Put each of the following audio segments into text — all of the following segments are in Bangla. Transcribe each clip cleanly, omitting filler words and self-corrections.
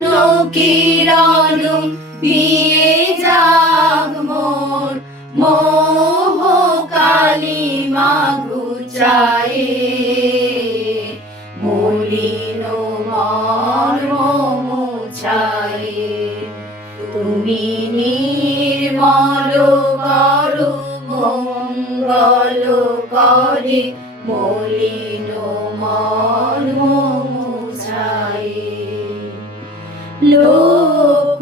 কিরণ দিয়ে যাক মোর মোহ কালিমা ঘুচায়ে মলিন মর্ম মুছায়ে তুমি নির্মল করো মঙ্গল করে মলিন মর্ম মুছায়ে লোক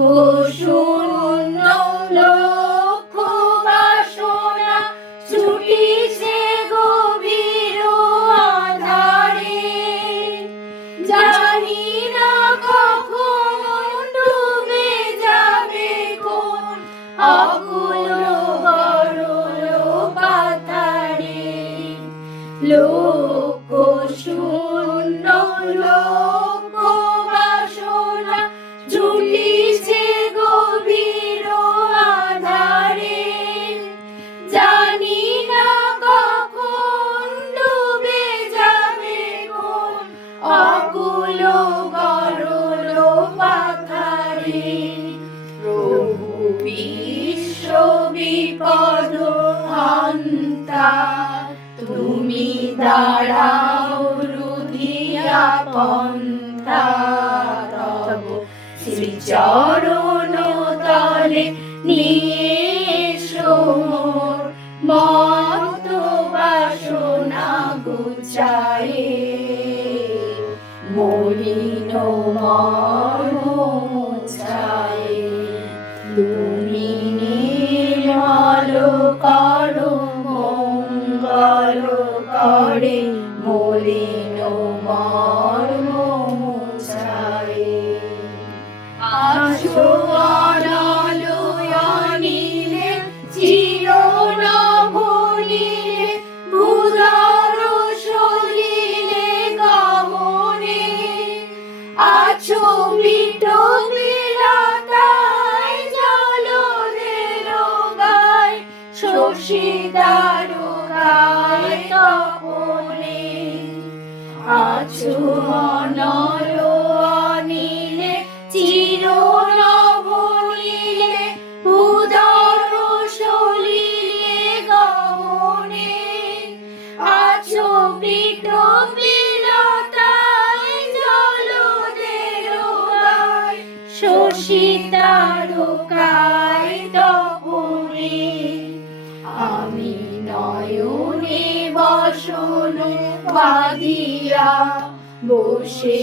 শূন্য লোক বাসনা ছুটিছে গভীর আধারে জানি না কখন ডুবে যাবে কোন অকুল গরল পাথারে লোক শূন্য লোক বাসনা ছুটিছে গভীর আধারে জানি না কখন ডুবে যাবে কোন অকুল গরল পাথারে প্রভু বিশ্ব বিপদ হান্তা তুমি দাঁড়াও রুধিয়া পন্থা তব শ্রীচরণ তলে নিয়ে মোর মত বাসনা গুছায়ে মলিন মর্ম মুছায়ে তুমি নির্মল করো মঙ্গল করে মলিন মর্ম মুছায়ে আসো অনলয়নীলে চির নভনীলে ভূধর সলিলে গমনে আছো বিট বিলাতায় জলদের গায় শশীদার গায় তপনে আছো অনলয়নীলে চির নভনীলে ভূধর সলিলে গমনে আছো বিট বিলাতায় জলদের গায় শশীদার গায় তপনে আমি নয়নে বসন বাঁধিয়া বসে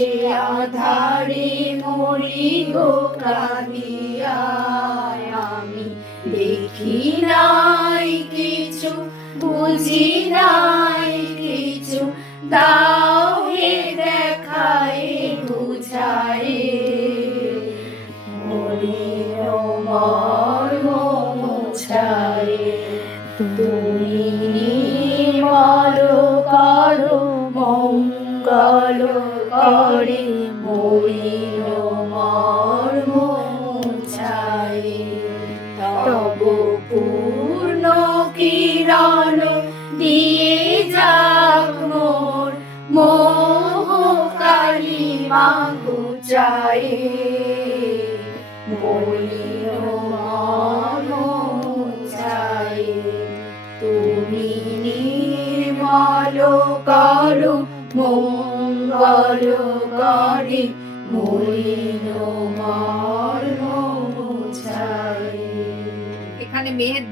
আধারে মরি গো কাঁদিয়া আমি দেখি নাই কিছু বুঝি নাই কিছু দাও হে দেখায় বুঝায়ে মলিন মর্ম মুছায়ে তুমি নির্মল করো মঙ্গল করে মলিন মর্ম মুছায়ে তব পূর্ণ কিরণ দিয়ে যাক মোর মোহ কালিমা ঘুচায়ে মলিন মর্ম মুছায়ে তুমি নির্মল করো মঙ্গল করে মলিন মর্ম মুছায়ে। এখানে মেহের